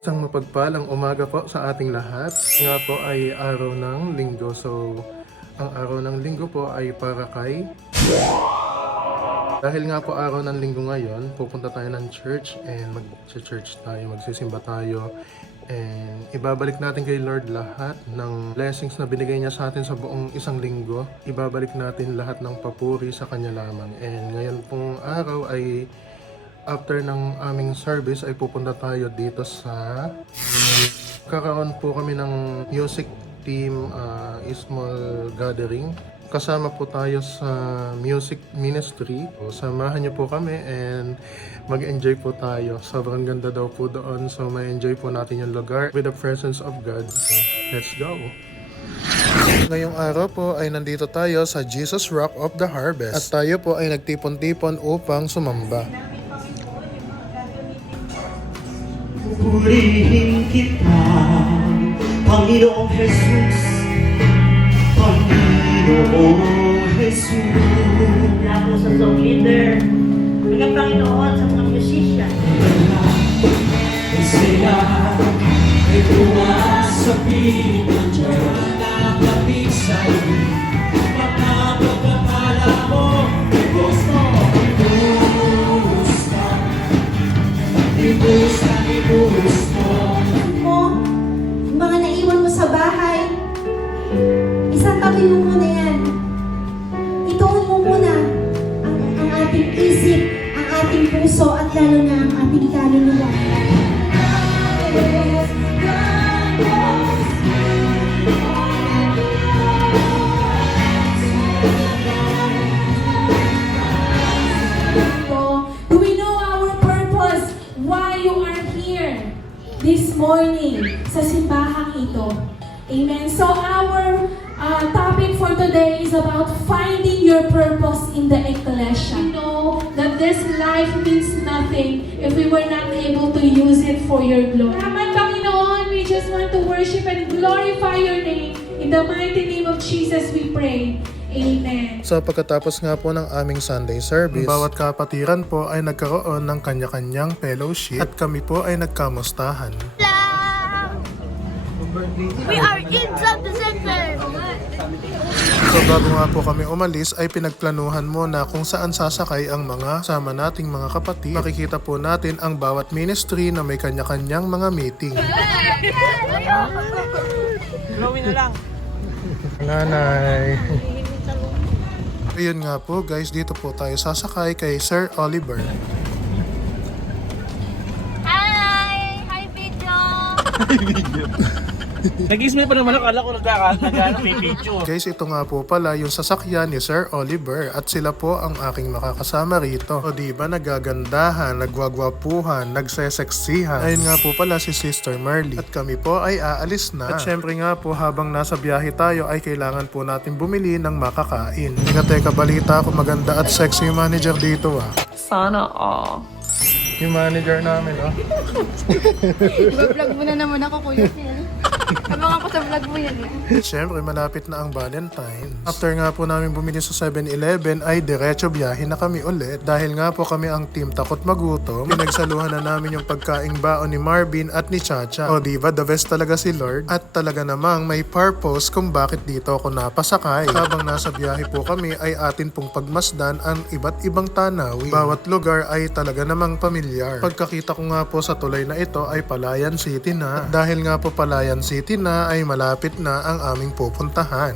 Isang mapagpalang umaga po sa ating lahat. Nga po ay araw ng linggo. So, ang araw ng linggo po ay para kay... Dahil nga po araw ng linggo ngayon, pupunta tayo ng church and mag-church tayo, magsisimba tayo. And ibabalik natin kay Lord lahat ng blessings na binigay niya sa atin sa buong isang linggo. Ibabalik natin lahat ng papuri sa Kanya lamang. And ngayon pong araw ay after ng aming service ay pupunta tayo dito sa kakaroon po kami ng music team small gathering. Kasama po tayo sa music ministry. So, samahan niyo po kami and mag-enjoy po tayo. Sobrang ganda daw po doon. So may enjoy po natin yung lugar with the presence of God. So, let's go! Ngayong araw po ay nandito tayo sa Jesus Rock of the Harvest. At tayo po ay nagtipon-tipon upang sumamba. Purihin kita, Panginoong Jesus, Panginoong Jesus. Mula po sa song leader, hanggang Panginoon sa mga musician. Sila ay pumasapit ng Diyos na kapit sa'yo. Mga pagkakala mo, gusto ibus mo, yung mga naiwan mo sa bahay, isang tabi mo muna yan. Ituon mo muna ang ating isip, ang ating puso, at lalo na ang ating kaluluwa. Do we know our purpose? Why you are here this morning sa simbahang ito? Amen. So our topic for today is about finding your purpose in the ecclesia. We know that this life means nothing if we were not able to use it for your glory. Salamat, Panginoon. We just want to worship and glorify your name. In the mighty name of Jesus we pray. Amen. So pagkatapos nga po ng aming Sunday service, bawat kapatiran po ay nagkaroon ng kanya-kanyang fellowship at kami po ay nagkamustahan. We are inside the center. So bago nga po kami umalis ay pinagplanuhan muna kung saan sasakay ang mga sama nating mga kapatid. Makikita po natin ang bawat ministry na may kanya-kanyang mga meeting. Glowing na lang. Nanay. Ayun nga po guys, dito po tayo sasakay kay Sir Oliver. Hi! Hi, video! Nag-ismay pa naman ako, akala ko nagkakaroon may picture. Guys, ito nga po pala yung sasakyan ni Sir Oliver at sila po ang aking makakasama rito. O diba nagagandahan, nagwagwapuhan, nagseseksihan. Ayun nga po pala si Sister Merly. At kami po ay aalis na. At syempre nga po habang nasa biyahe tayo ay kailangan po natin bumili ng makakain. Teka, balita ako maganda at sexy yung manager dito ah. Sana all. Yung manager namin ah. I-vlog mo na naman ako, Kuya Phil. Abangan ko sa vlog mo yan. Siyempre, malapit na ang Valentine's. After nga po namin bumili sa 7-Eleven, ay diretso biyahe na kami ulit. Dahil nga po kami ang team takot magutom, pinagsaluhan na namin yung pagkaing baon ni Marvin at ni Chacha. O diba, the best talaga si Lord. At talaga namang may purpose kung bakit dito ako napasakay. Habang nasa biyahe po kami, ay atin pong pagmasdan ang iba't ibang tanawin. Bawat lugar ay talaga namang pamilyar. Pagkakita ko nga po sa tulay na ito ay Palayan City na. At dahil nga po Palayan City na ay malapit na ang aming pupuntahan.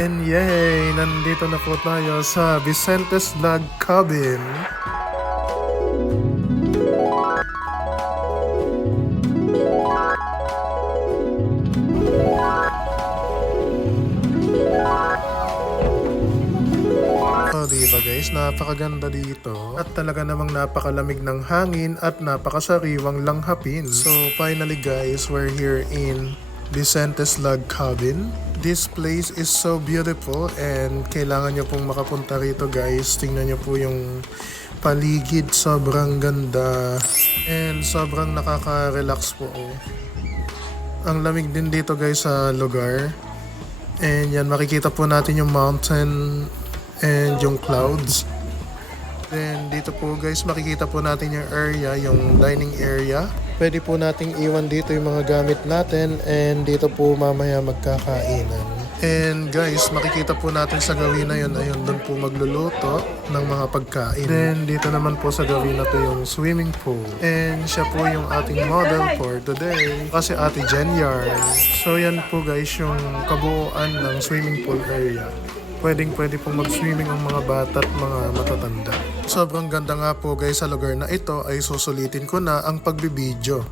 And yay! Nandito na po tayo sa Vicentes Vlog Cabin. Oh, diba guys, napakaganda dito at talaga namang napakalamig ng hangin at napakasariwang langhapin. So finally guys, we're here in Vicentes Log Cabin. This place is so beautiful and kailangan nyo pong makapunta rito guys. Tingnan nyo po yung paligid, sobrang ganda and sobrang nakaka-relax po. Ang lamig din dito guys sa lugar. And yan, makikita po natin yung mountain and yung clouds. Then dito po guys, makikita po natin yung area, yung dining area. Pwede po nating iwan dito yung mga gamit natin and dito po mamaya magkakainan. And guys, makikita po natin sa gawin na yun, ayun, doon po magluluto ng mga pagkain. Then dito naman po sa gawin na to yung swimming pool. And siya po yung ating model for today. Kasi Ate Jen Yarn. So yan po guys yung kabuuan ng swimming pool area. Pwede pong mag-swimming ang mga bata at mga matatanda. Sobrang ganda nga po guys sa lugar na ito ay susulitin ko na ang pagbibideo.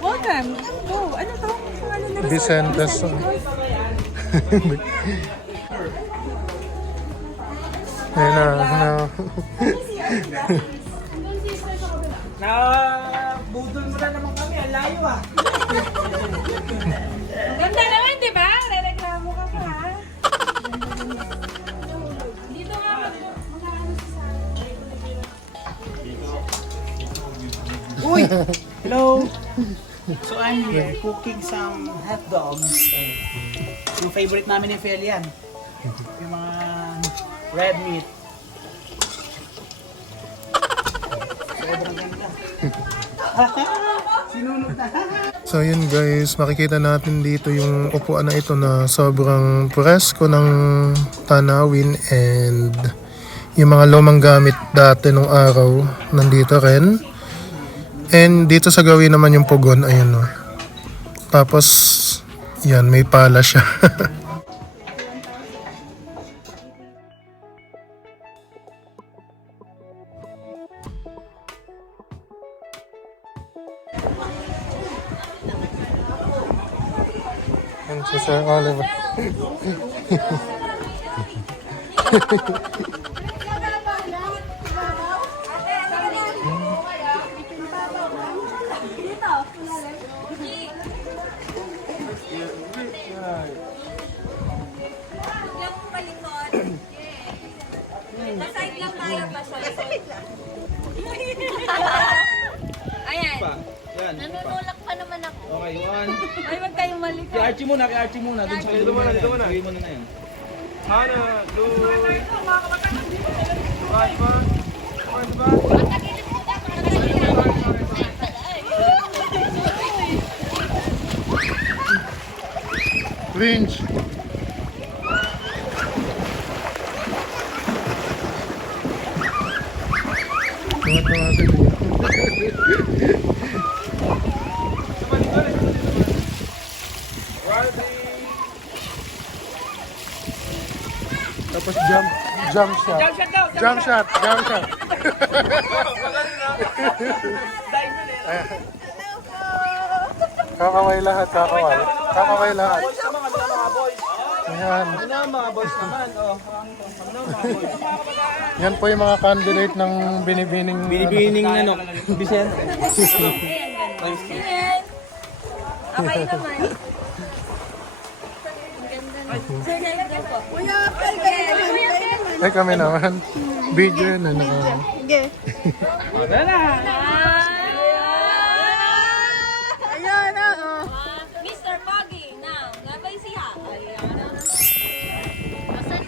Welcome. Oh, ano to? Ano na Vicentes. Ayun na. Budol mo na naman kami, ang layo ah. Ganda naman, di ba? Rereklamo ka pa, ha? Dito nga, mag-ano sa Uy! Hello! So I'm here cooking some hot dogs. Yung favorite namin ni Fel yan. Yung mga red meat. Sobrang ganda. Sinunod na. So yun guys, makikita natin dito yung upuan na ito na sobrang presko ng tanawin and yung mga lumang gamit dati nung araw nandito rin. And dito sa gawin naman yung pugon, ayun o. Tapos, yan, may pala siya. Yan si Sir Oliver. Ayan. Yan. Nanunulak pa naman ako. Okay, one. Ay, wag kayong malikot. Kay Archie muna. Doon sa dito muna. Lagay mo na yan. Magkagilip mo ka. Lynch! Tungat na natin. Tapos jump shot. Jump shot. Kakaway lahat. Kakaway lahat. Ayan. Ano mga boys naman? Oh, ano mga boys? Yan po yung mga candidate ng binibining... Binibining ano, Vicente. Okay naman. Ay kami naman. Video yun. Ano ka? Tara na! Ayan na. Mr. Poggy. Now, gabay siya. Ayan na. Asan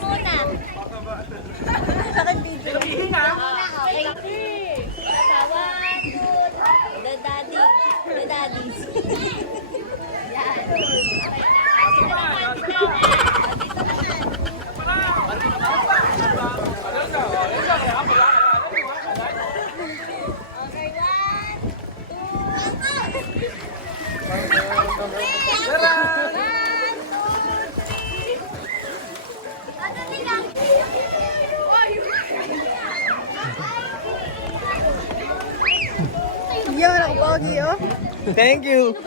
Ayun, ang pogi, oh. Thank you.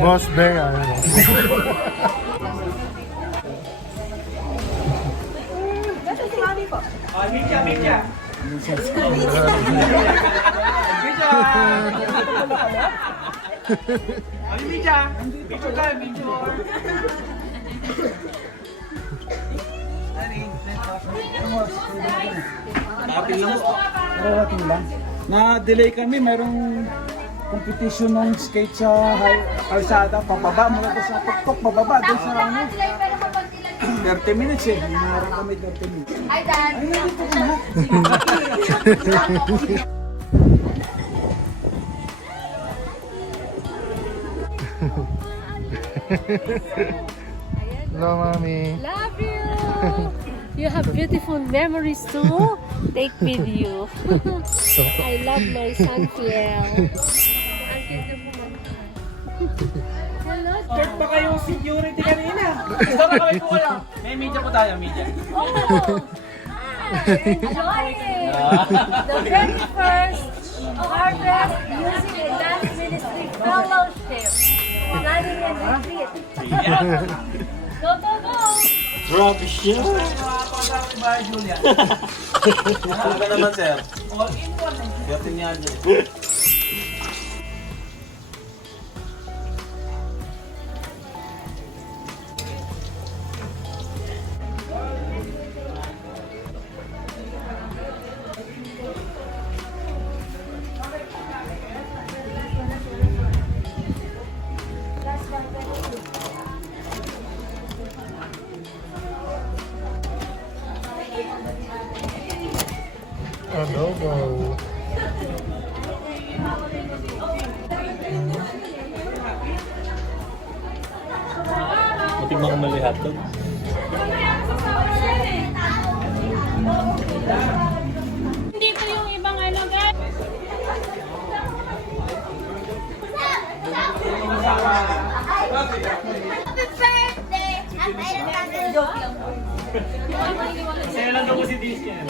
Boss Bear, ano? Karating lang. Na-delay kami, mayroong competition ng skate sa kalsada, pababa mula doon sa tuktok, pababa doon sa ano. 30 minutes eh, hinarang kami 30 minutes. Hi, Dad. Ay, dito ka na. Hello, Mami. Love you! You have beautiful memories too. Take with you. I love my son, Fiel. Hello. Kurt pa kayong security kanina. Sana kami po kayo. May media po tayo, media. Oh! Joy! The very first Harvest Music and Dance Ministry Fellowship. Planning and retreat. Go, go, go! Napakasama ba, Julia? Ano naman, sir? All in one eh. Gating niya dyan. Adobo. Mating mga malihat doon. Dito yung ibang ano, guys. Happy birthday! Sa'yo lang daw po si Disney.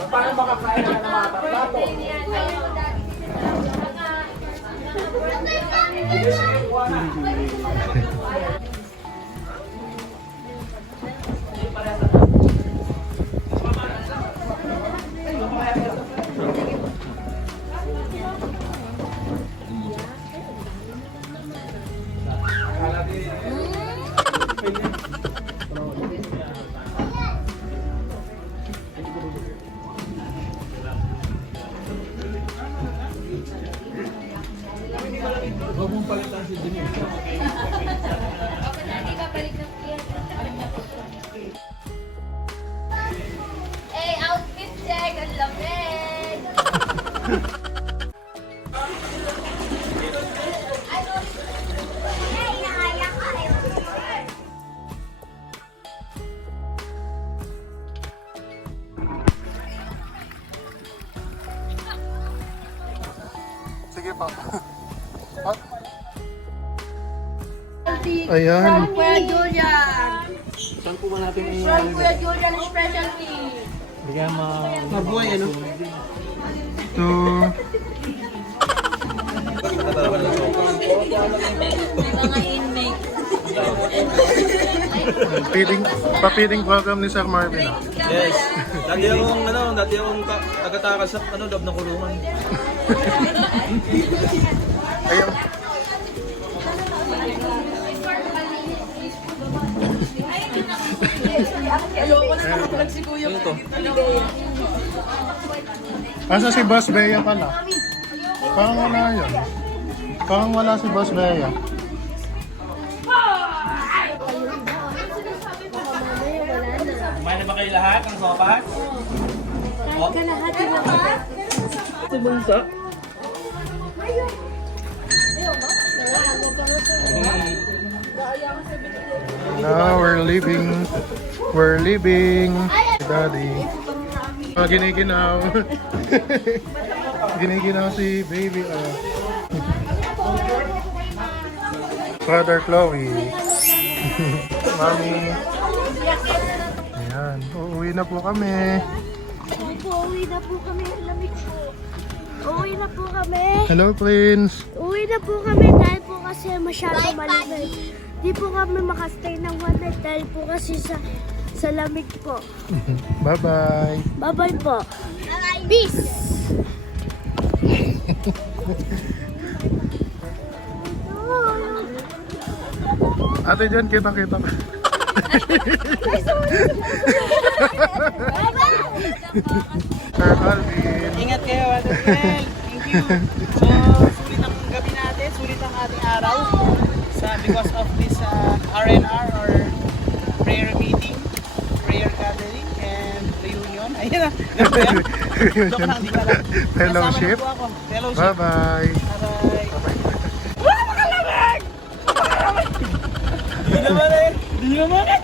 Huwag mong palitan si Jimmy. Hey, outfit check! Ang lamig! Hey, nakayak ka! Sige pa. Ayan. From Kuya Julian! Saan po ba natin From Kuya Julian specialty! bigyan Mabuhay, ano? Ito. Mga inmate. Papiling welcome ni Sir Marvin. Ah. Yes. Dati akong taga-takas sa loob ng kulungan. Ayun. Ano to? Asa si Boss Bea pala? Parang wala yan. Parang wala si Boss Bea. Kumain na ba kayo lahat ng sopas? Kahit kalahati lang. Ito bunso. Now we're leaving. We're leaving. Daddy. Oh, giniginaw. Giniginaw si baby. Father Chloe. Mommy. Ayan. Uuwi na po kami. Uuwi na po kami. Lamig po. Uuwi na po kami. Hello, Prince. Uwi na po kami dahil po kasi masyado malamig. Di po kami makastay ng one night dahil po kasi sa lamig po. Bye-bye. Bye-bye po. Peace! Ate dyan, kita-kita. Sir Alvin. Ingat kayo, Ate Mel. Thank you. So, sulit ang gabi natin, sulit ang ating araw because of this RNR or prayer meeting, prayer gathering, and reunion. Ayun na. Joke lang, di ba lang. Fellowship. Kasama na po ako. Fellowship. Bye-bye. Bye-bye. Wala makalamig! Di naman eh! Di naman eh!